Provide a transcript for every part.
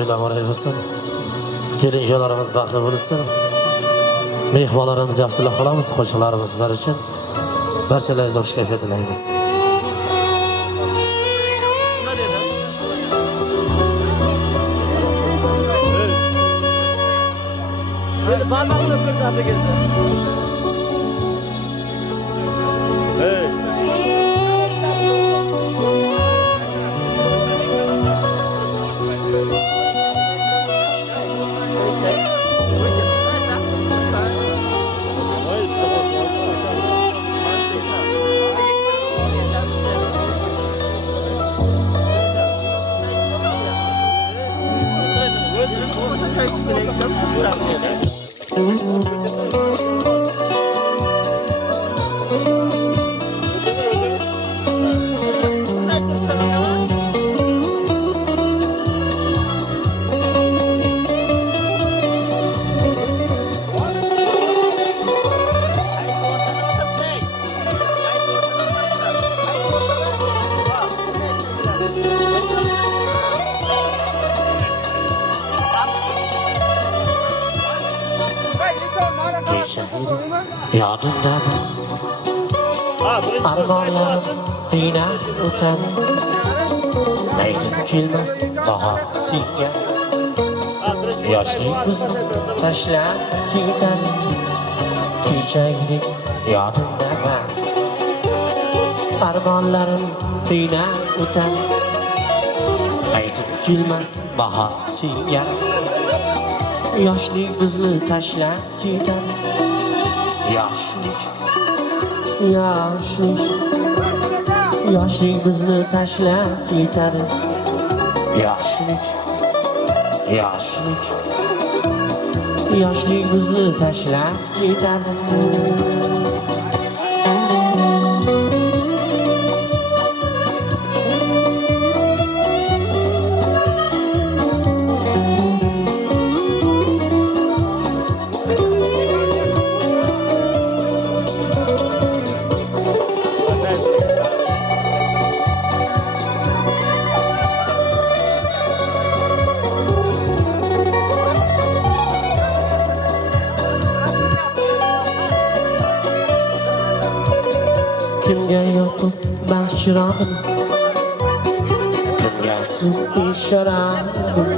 Oynamayımızın, gelincelerimiz baxtli bo'lsin. Mehmonlarimiz yaxshilik qilamiz, qo'shiqlarimiz sizlar uchun. Barchalaringizni xush kayfiyat tilaymiz. Barmağını ko'rsatib keldi. Hey. Yadımda armağanlarım yine öten. Meydim kilmez bahar singe. Yaşlı kızım taşlar gider. Küçeklik yadımda ben. Armağanlarım yine öten. Meydim kilmez bahar singe. Yaşlı kızım taşlar gider. Yoshlik bizni tashlab ketadi. Yoshlik bizni tashlab ketadi. Kimga yoqib bashirog'im, kimga ishoradim,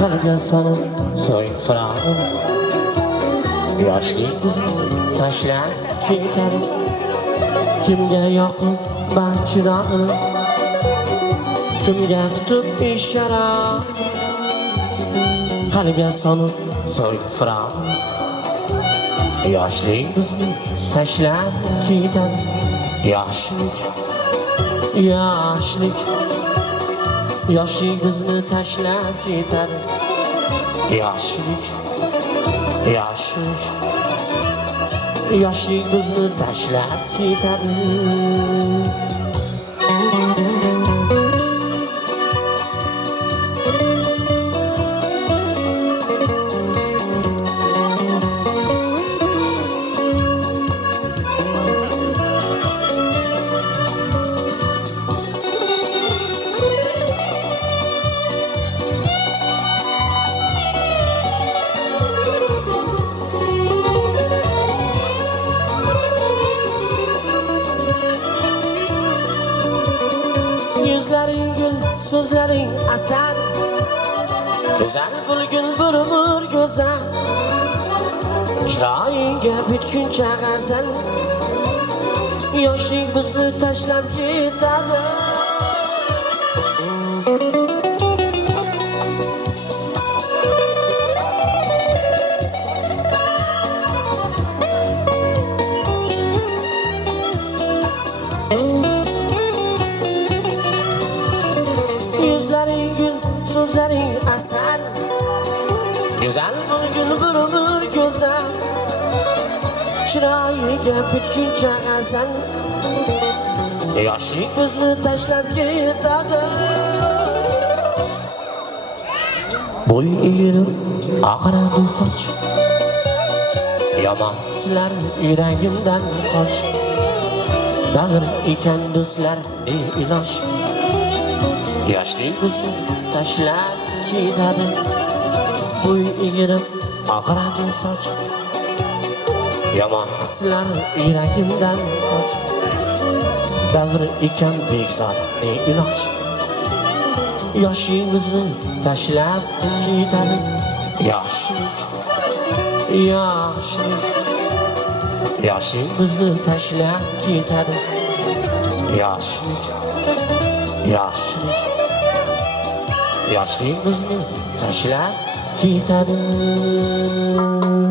qalbga solib so'yqirog'im. Yoshlik bizni tashlab ketadi. Kimga yoqib bashirog'im, kimga tutib ishoradim, qalbga solib so'yqirog'im. Yoshlik bizni tashlab ketadi. Yoshlik bizni tashlab ketadi. Yoshlik bizni tashlab ketadi. Yuzlaring gul, so'zlaring asal, go'zal bo'lgin bir umr go'zal. Chiroyingga bitguncha g'azal. Yoshlik bizni tashlab ketadi. Yuzlaring gul, so'zlaring asal, go'zal bo'lgin bir umr go'zal. Chiroyiga bitguncha g'azal. Yoshlik bizni tashlab ketadi. Bo'y egilib oqaradi soch, yomon sizlar yuragimdan qoch. Davr ekan do'stlar iloj. Yoshlik bizni tashlab ketadi. Bo'y egirib oqaradi soch. Yomon hislar yuragimdan qoch. Davr ekan bekzod ne iloj. Yoshingizni tashlab ketadi. Yoshingizni tashlab ketadi. Yoshingizni tashlab ketadi.